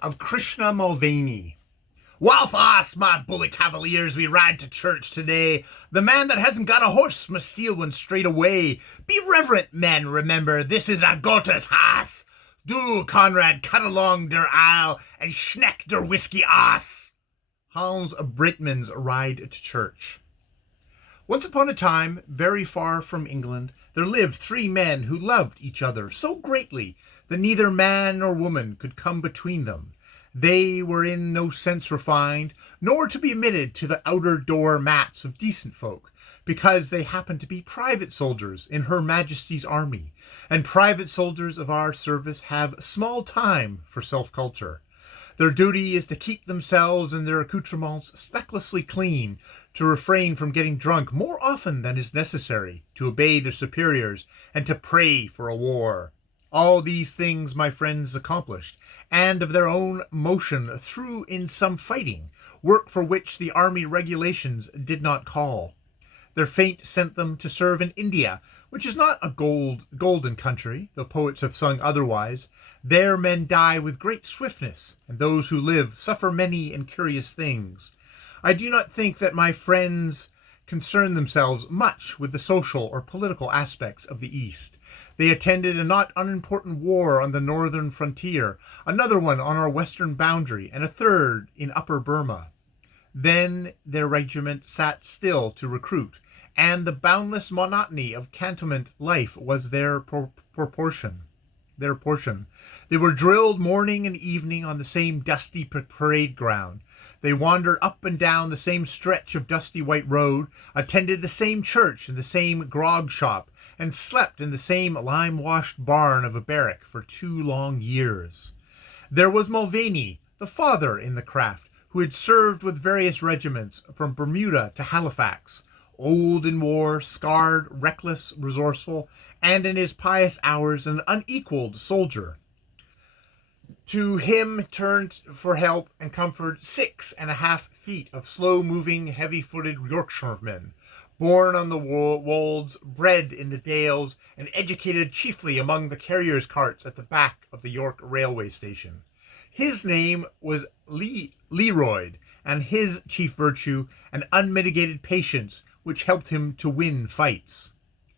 Of Krishna Mlvny. Whilst us, my bully cavaliers, we ride to church today, the man that hasn't got a horse must steal one straight away. Be reverent, men, remember, this is a Gota's house. Do, Conrad, cut along der aisle and schneck der whiskey ass. Hans Britmans ride to church. Once upon a time, very far from England, there lived 3 men who loved each other so greatly that neither man nor woman could come between them. They were in no sense refined, nor to be admitted to the outer door mats of decent folk, because they happened to be private soldiers in Her Majesty's army, and private soldiers of our service have small time for self-culture. Their duty is to keep themselves and their accoutrements specklessly clean, to refrain from getting drunk more often than is necessary, to obey their superiors, and to pray for a war. All these things my friends accomplished, and of their own motion threw in some fighting, work for which the army regulations did not call. Their fate sent them to serve in India, which is not a golden country, though poets have sung otherwise. There men die with great swiftness, and those who live suffer many and curious things. I do not think that my friends concern themselves much with the social or political aspects of the East. They attended a not unimportant war on the northern frontier, another one on our western boundary, and a third in Upper Burma. Then their regiment sat still to recruit, and the boundless monotony of cantonment life was their portion. They were drilled morning and evening on the same dusty parade ground. They wandered up and down the same stretch of dusty white road, attended the same church and the same grog shop, and slept in the same lime-washed barn of a barrack for 2 long years. There was Mlvny, the father in the craft, who had served with various regiments from Bermuda to Halifax, old in war, scarred, reckless, resourceful, and in his pious hours an unequaled soldier. To him turned for help and comfort 6.5 feet of slow-moving, heavy-footed Yorkshiremen, born on the wolds, bred in the dales, and educated chiefly among the carriers' carts at the back of the York railway station. His name was Leroyd, and his chief virtue an unmitigated patience which helped him to win fights.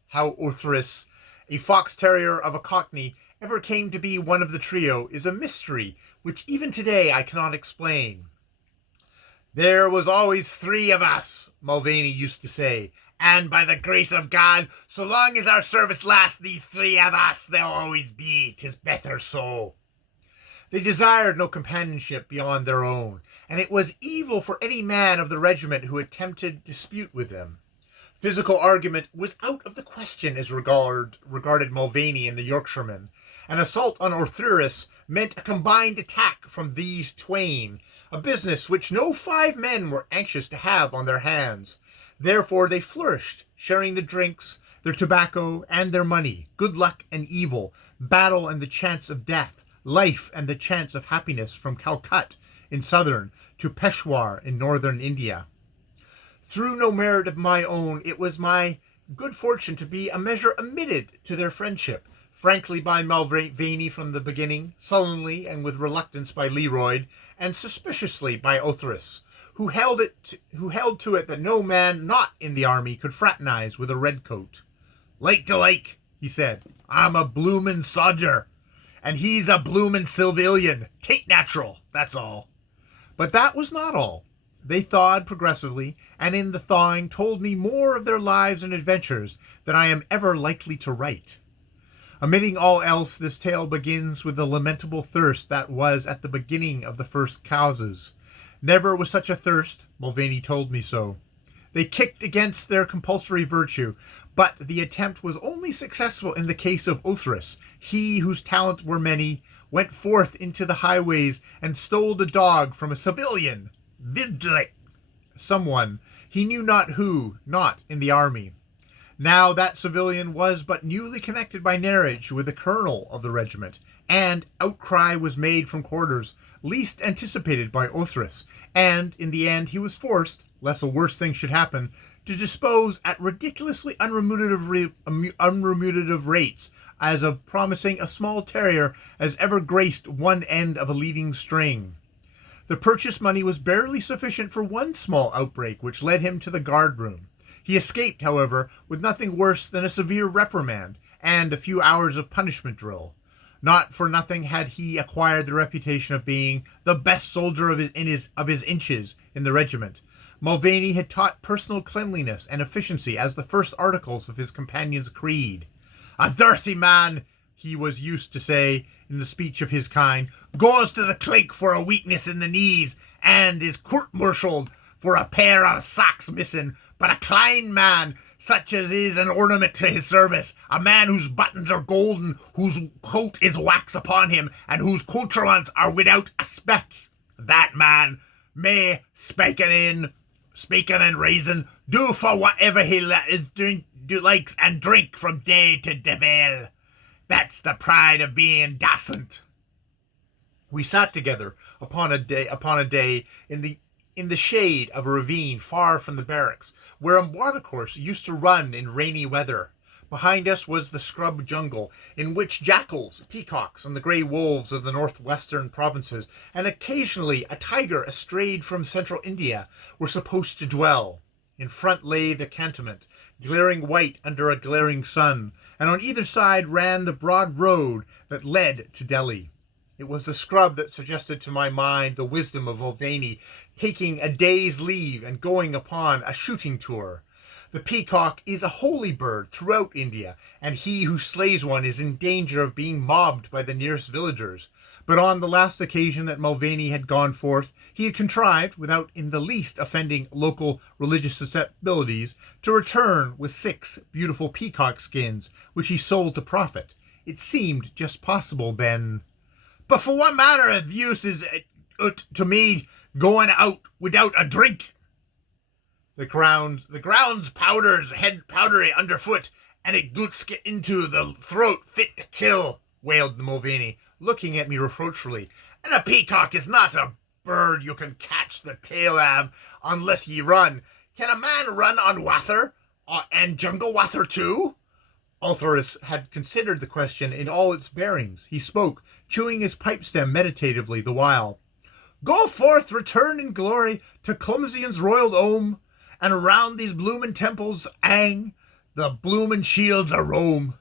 How Orthris, a fox terrier of a cockney, ever came to be one of the trio is a mystery which even today I cannot explain. There was always 3 of us, Mlvny used to say, and by the grace of God, so long as our service lasts, these 3 of us there'll always be. 'Tis better so. They desired no companionship beyond their own, and it was evil for any man of the regiment who attempted dispute with them. Physical argument was out of the question as regarded Mlvny and the Yorkshiremen. An assault on Orthris meant a combined attack from these twain, a business which no 5 men were anxious to have on their hands. Therefore they flourished, sharing the drinks, their tobacco, and their money, good luck and evil, battle and the chance of death, life and the chance of happiness, from Calcutta in southern to Peshawar in northern India. Through no merit of my own, it was my good fortune to be a measure admitted to their friendship, frankly by Mlvny from the beginning, sullenly and with reluctance by Leroyd, and suspiciously by Orthris, who held to it that no man not in the army could fraternize with a redcoat. "Like to like," he said. "I'm a bloomin' sodger, and he's a bloomin' civilian. 'Tain't natural, that's all." But that was not all. They thawed progressively, and in the thawing told me more of their lives and adventures than I am ever likely to write. Omitting all else, this tale begins with the lamentable thirst that was at the beginning of the first causes. Never was such a thirst, Mlvny told me so. They kicked against their compulsory virtue, but the attempt was only successful in the case of Orthris. He, whose talents were many, went forth into the highways and stole the dog from a civilian, someone, he knew not who, not in the army. Now that civilian was but newly connected by marriage with the colonel of the regiment, and outcry was made from quarters least anticipated by Orthris, and in the end he was forced, lest a worse thing should happen, to dispose at ridiculously unremunerative rates as of promising a small terrier as ever graced one end of a leading string. The purchase money was barely sufficient for one small outbreak, which led him to the guard-room. He escaped, however, with nothing worse than a severe reprimand and a few hours of punishment drill. Not for nothing had he acquired the reputation of being the best soldier of his inches in the regiment. Mlvny had taught personal cleanliness and efficiency as the first articles of his companion's creed. "A dirty man," he was used to say in the speech of his kind, "goes to the clink for a weakness in the knees, and is court-martialed for a pair of socks missing. But a clean man, such as is an ornament to his service, a man whose buttons are golden, whose coat is wax upon him, and whose accoutrements are without a speck, that man may, speaking and raising, do for whatever he likes and drink from day to devil. That's the pride of being decent." We sat together upon a day in the shade of a ravine far from the barracks, where a watercourse used to run in rainy weather. Behind us was the scrub jungle, in which jackals, peacocks, and the grey wolves of the northwestern provinces, and occasionally a tiger estrayed from central India, were supposed to dwell. In front lay the cantonment, glaring white under a glaring sun, and on either side ran the broad road that led to Delhi. It was the scrub that suggested to my mind the wisdom of Mlvny taking a day's leave and going upon a shooting tour. The peacock is a holy bird throughout India, and he who slays one is in danger of being mobbed by the nearest villagers. But on the last occasion that Mlvny had gone forth, he had contrived, without in the least offending local religious susceptibilities, to return with 6 beautiful peacock skins, which he sold to profit. It seemed just possible then. "But for what manner of use is it to me going out without a drink? The ground's powdery underfoot, and it gets into the throat fit to kill," wailed Mlvny, looking at me reproachfully. "And a peacock is not a bird you can catch the tail of unless ye run. Can a man run on wather, and jungle wather too?" Althoris had considered the question in all its bearings. He spoke, chewing his pipe stem meditatively the while. "Go forth, return in glory to Clumsian's royal home, and around these bloomin' temples hang the bloomin' shields of Rome.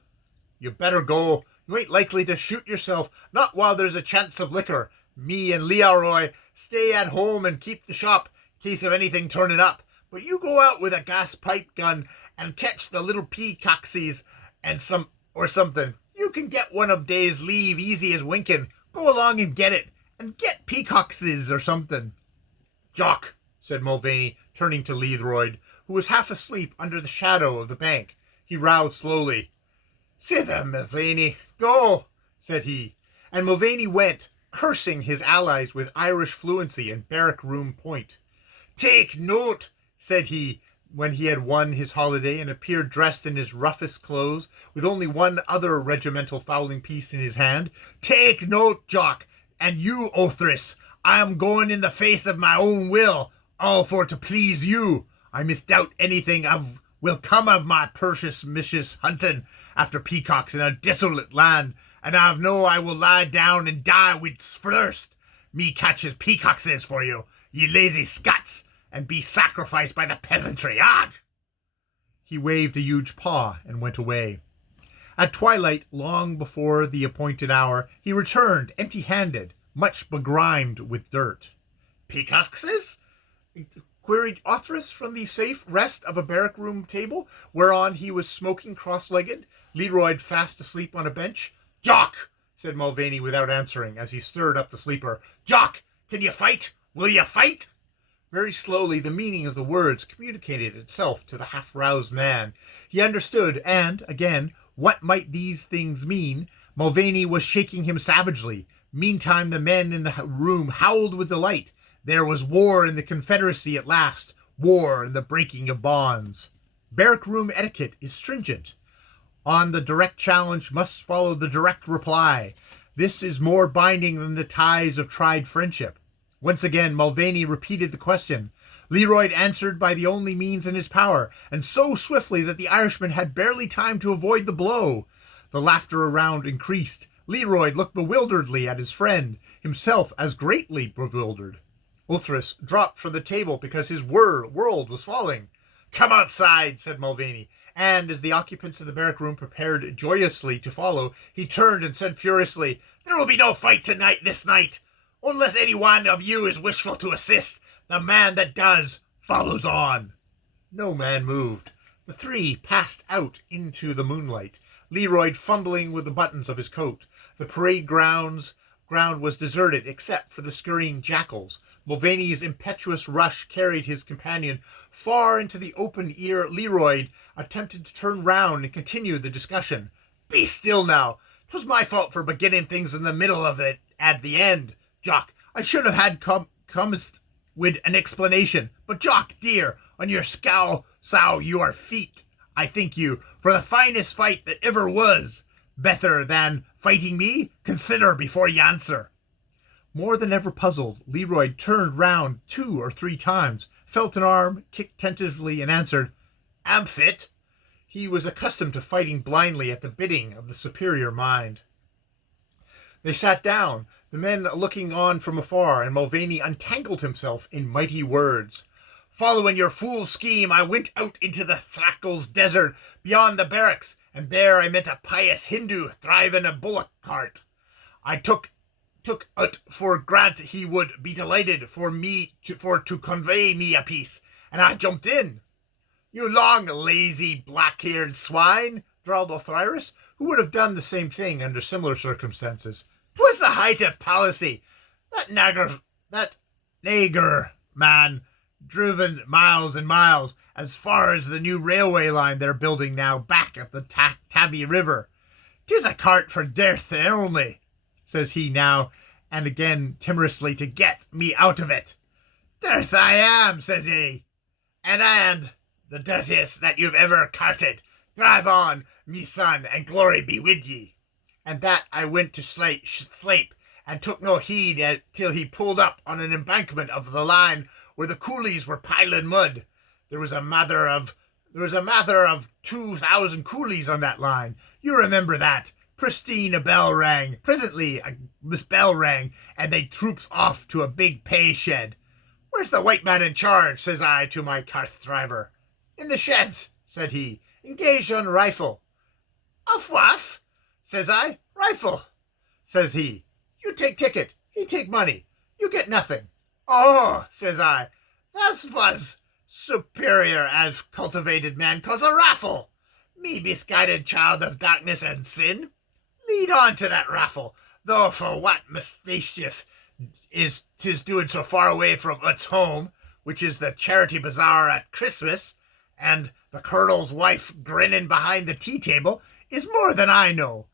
You better go. You ain't likely to shoot yourself, not while there's a chance of liquor. Me and Leroy stay at home and keep the shop, case of anything turning up. But you go out with a gas pipe gun and catch the little peacoxies and something. You can get one of days leave easy as winking. Go along and get it, and get peacoxies or something." "Jock," said Mlvny, turning to Leroy, who was half asleep under the shadow of the bank. He roused slowly. "Sit there, Mlvny. Go," said he. And Mlvny went, cursing his allies with Irish fluency and barrack-room point. "Take note," said he, when he had won his holiday and appeared dressed in his roughest clothes, with only one other regimental fowling piece in his hand. "Take note, Jock, and you, Othris. I am going in the face of my own will, all for to please you. I misdoubt anything will come of my precious mischievous hunting after peacocks in a desolate land, and I know I will lie down and die with thirst. Me catches peacockses for you, ye lazy Scots, and be sacrificed by the peasantry. Ag!" He waved a huge paw and went away. At twilight, long before the appointed hour, he returned, empty-handed, much begrimed with dirt. "Peacockses?" queried Othris from the safe rest of a barrack-room table, whereon he was smoking cross-legged, Leroy fast asleep on a bench. "Jock," said Mlvny without answering, as he stirred up the sleeper. "Jock, can you fight? Will you fight?" Very slowly the meaning of the words communicated itself to the half-roused man. He understood, and, again, what might these things mean? Mlvny was shaking him savagely. Meantime the men in the room howled with delight. There was war in the Confederacy at last, war and the breaking of bonds. Barrack-room etiquette is stringent. On the direct challenge must follow the direct reply. This is more binding than the ties of tried friendship. Once again Mlvny repeated the question. Leroy answered by the only means in his power, and so swiftly that the Irishman had barely time to avoid the blow. The laughter around increased. Leroyd looked bewilderedly at his friend, himself as greatly bewildered. Othrys dropped from the table because his world was falling. "Come outside," said Mlvny, and as the occupants of the barrack room prepared joyously to follow, he turned and said furiously, "There will be no fight this night. Unless any one of you is wishful to assist, the man that does follows on." No man moved. The three passed out into the moonlight, Leroyd fumbling with the buttons of his coat. The parade ground was deserted except for the scurrying jackals. Mlvny's impetuous rush carried his companion far into the open air. Leroyd attempted to turn round and continue the discussion. "Be still now. 'Twas my fault for beginning things in the middle of it at the end. Jock, I should have had come with an explanation. But Jock, dear, on your sow you are feet, I think you, for the finest fight that ever was. Better than fighting me? Consider before you answer." More than ever puzzled, Leroyd turned round 2 or 3 times, felt an arm, kicked tentatively, and answered, "Am fit." He was accustomed to fighting blindly at the bidding of the superior mind. They sat down, the men looking on from afar, and Mlvny untangled himself in mighty words. "Following your fool scheme, I went out into the Thrakel's desert beyond the barracks, and there I met a pious Hindu driving a bullock cart. I took it for grant he would be delighted for to convey me a piece, and I jumped in." "You long, lazy, black-haired swine," drawled Othrys, who would have done the same thing under similar circumstances. "'Twas the height of policy. That nagger man driven miles and miles, as far as the new railway line they're building now back at the Tavy River. 'Tis a cart for death only," says he now and again timorously, "to get me out of it." "Death I am," says he, and the dirtiest that you've ever carted. Drive on, me son, and glory be with ye." And that I went to sleep, and took no heed till he pulled up on an embankment of the line where the coolies were piling mud. There was a matter of 2,000 coolies on that line. You remember that. Presently a bell rang, and they troops off to a big pay shed. "Where's the white man in charge?" says I to my cart driver. "In the sheds," said he, "engaged on rifle." "Of what?" says I. "Rifle," says he. "You take ticket, he take money. You get nothing." "Oh," says I, "that was superior as cultivated man calls a raffle. Me misguided child of darkness and sin. Lead on to that raffle, though for what mischief is 'tis doing so far away from its home, which is the charity bazaar at Christmas, and the colonel's wife grinning behind the tea table, is more than I know."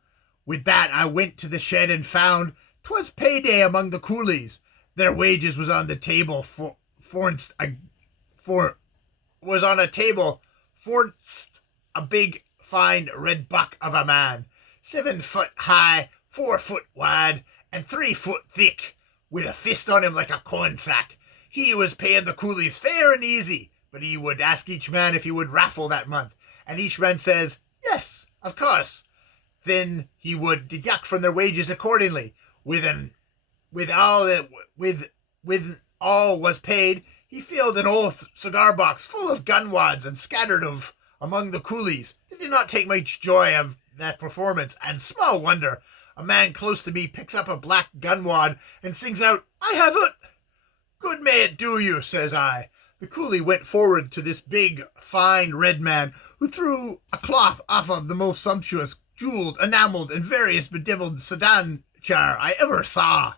With that I went to the shed and found 'twas payday among the coolies. Their wages was on the table fornst a big fine red buck of a man, 7 foot high, 4 foot wide, and 3 foot thick, with a fist on him like a corn sack. He was paying the coolies fair and easy, but he would ask each man if he would raffle that month, and each man says, "Yes, of course." Then he would deduct from their wages accordingly. When all was paid, he filled an old cigar box full of gun wads and scattered among the coolies. They did not take much joy of that performance, and small wonder. A man close to me picks up a black gun wad and sings out, "I have it." "Good may it do you," says I. The coolie went forward to this big, fine red man, who threw a cloth off of the most sumptuous, jeweled, enameled, and various bedeviled sedan chair I ever saw.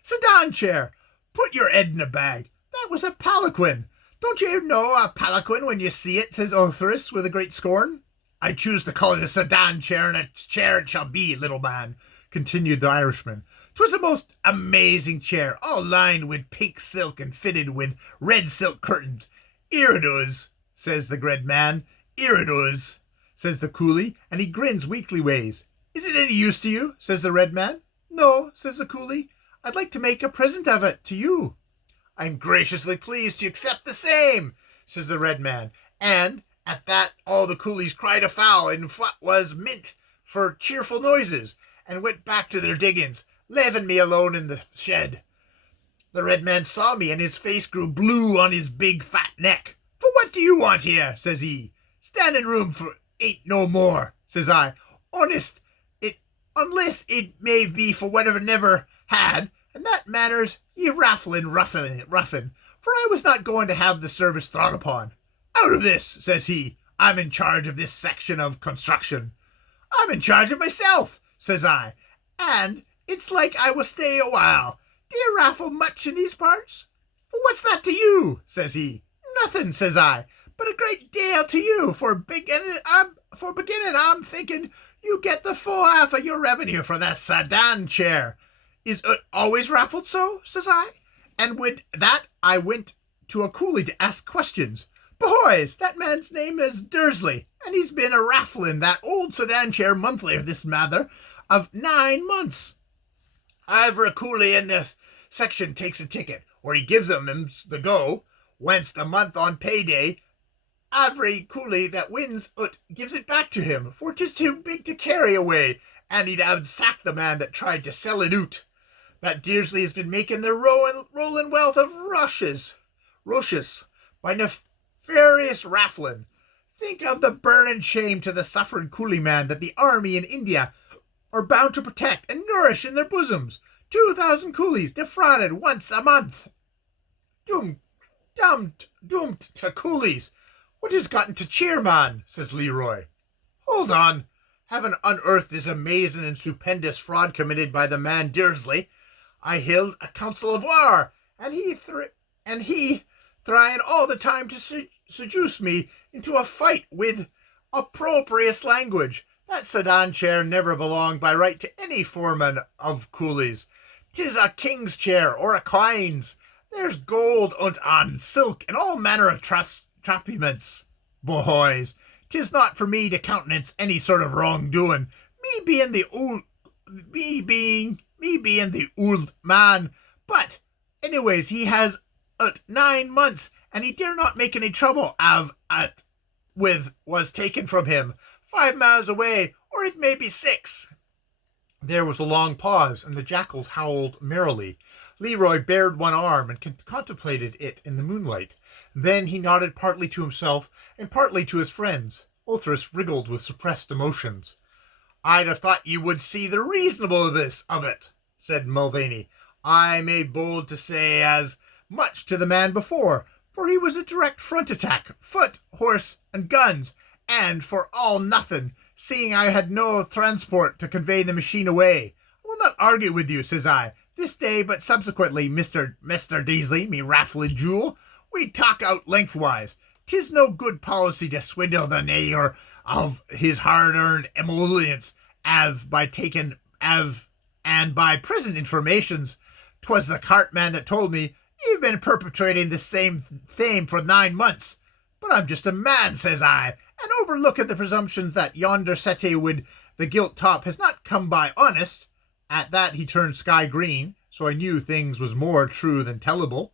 "Sedan chair! Put your head in a bag. That was a palanquin. Don't you know a palanquin when you see it?" says Othrys with a great scorn. "I choose to call it a sedan chair, and a chair it shall be, little man," continued the Irishman. "'Twas a most amazing chair, all lined with pink silk and fitted with red silk curtains. 'Ere it is," says the red man. "'Ere it is," says the coolie, and he grins weakly ways. "Is it any use to you?" says the red man. "No," says the coolie. "I'd like to make a present of it to you." "I'm graciously pleased to accept the same," says the red man, and at that all the coolies cried afoul in what was meant for cheerful noises, and went back to their diggings, leaving me alone in the shed. The red man saw me, and his face grew blue on his big fat neck. "For what do you want here?" says he. "Standing room for ain't no more," says I. "Honest, unless it may be for whatever never had, and that matters ye raffling ruffin, for I was not going to have the service throd upon." "Out of this," says he. "I'm in charge of this section of construction." "I'm in charge of myself," says I, "and it's like I will stay a while. Do you raffle much in these parts?" "Well, what's that to you?" says he. "Nothing," says I, "but a great deal to you. For beginning, I'm thinking you get the full half of your revenue for that sedan chair." "Is it always raffled so?" says I. And with that I went to a coolie to ask questions. "Boys, that man's name is Dursley, and he's been a raffling that old sedan chair monthly this matter of 9 months. Every coolie in this section takes a ticket, or he gives him the go, once the month on payday. Every coolie that wins it gives it back to him, for 'tis too big to carry away, and he'd have sacked the man that tried to sell it out. That Dursley has been making the rolling wealth of rushes by nefarious raffling. Think of the burning shame to the suffering coolie man that the army in India are bound to protect and nourish in their bosoms. 2,000 coolies defrauded once a month. Doomed to coolies. What has gotten to cheer, man?" says Leroy. "Hold on. Having unearthed this amazing and stupendous fraud committed by the man Dursley, I held a council of war, and he trying all the time to seduce me into a fight with opprobrious language. That sedan chair never belonged by right to any foreman of coolies. 'Tis a king's chair or a queen's. There's gold on silk and all manner of trapuments. Boys, 'tis not for me to countenance any sort of wrongdoing, me being the old man. But anyways, he has 9 months, and he dare not make any trouble was taken from him 5 miles away, or it may be 6. There was a long pause, and the jackals howled merrily. Leroy bared one arm and contemplated it in the moonlight. Then he nodded partly to himself and partly to his friends. Othris wriggled with suppressed emotions. "I'd have thought you would see the reasonableness of it," said Mlvny. "I made bold to say as much to the man before, for he was a direct front attack, foot, horse, and guns, and for all nothing, seeing I had no transport to convey the machine away. I will not argue with you," says I, "this day, but subsequently, Mr. Deasley, me raffling jewel. We talk out lengthwise. 'Tis no good policy to swindle the neighbour of his hard-earned emoluments, and by present informations, 'twas the cartman that told me you've been perpetrating the same thing for 9 months. But I'm just a man," says I, "and overlooking the presumption that yonder settee with the gilt top has not come by honest." At that he turned sky green, so I knew things was more true than tellable.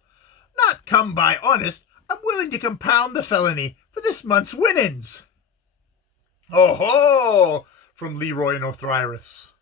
"Not come by honest, I'm willing to compound the felony for this month's winnings." "Oh ho!" from Leroy and Othryris.